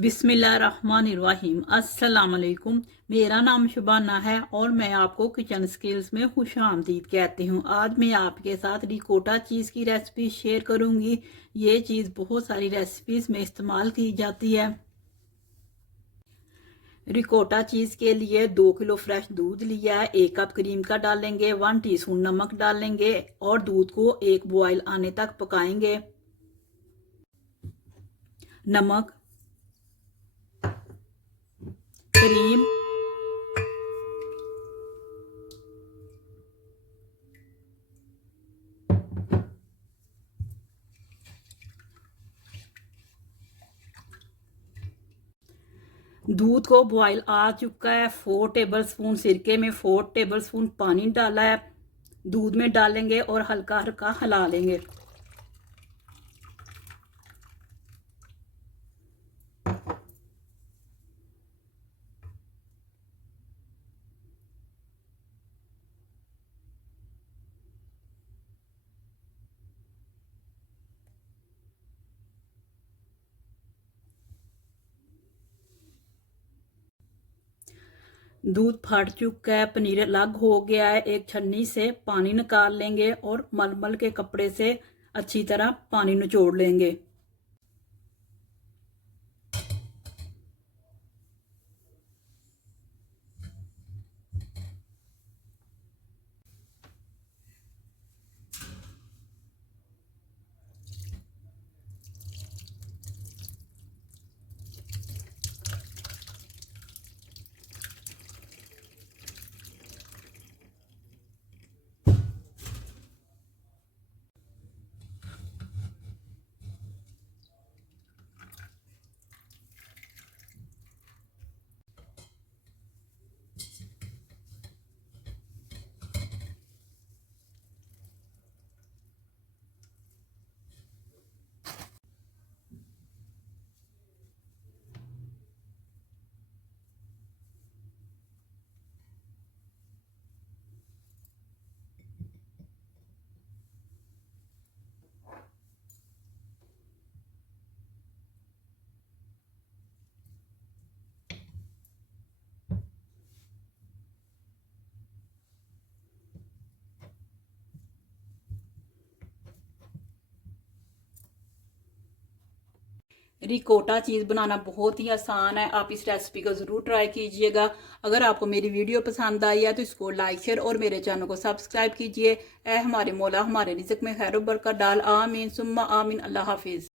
बिस्मिल्लाहिर्रहमानिर्रहीम। अस्सलाम वालेकुम। मेरा नाम शुबाना है और मैं आपको किचन स्किल्स में खुश आमदीद कहती हूँ। आज मैं आपके साथ रिकोटा चीज़ की रेसिपी शेयर करूँगी। ये चीज़ बहुत सारी रेसिपीज़ में इस्तेमाल की जाती है। रिकोटा चीज़ के लिए 2 किलो फ्रेश दूध लिया है, 1 कप क्रीम का डालेंगे, 1 टीस्पून नमक डालेंगे और दूध को एक बॉयल आने तक पकाएंगे। नमक, क्रीम, दूध को बॉयल आ चुका है। 4 टेबलस्पून सिरके में 4 टेबलस्पून पानी डाला है, दूध में डालेंगे और हल्का हल्का हिला लेंगे। दूध फट चुका है, पनीर अलग हो गया है। एक छन्नी से पानी निकाल लेंगे और मलमल के कपड़े से अच्छी तरह पानी निचोड़ लेंगे। रिकोटा चीज़ बनाना बहुत ही आसान है। आप इस रेसिपी को ज़रूर ट्राई कीजिएगा। अगर आपको मेरी वीडियो पसंद आई है तो इसको लाइक शेयर और मेरे चैनल को सब्सक्राइब कीजिए। ए हमारे मौला हमारे रिज़्क़ में खैर बरकत डाल। आमीन सुम्मा आमीन। अल्लाह हाफिज़।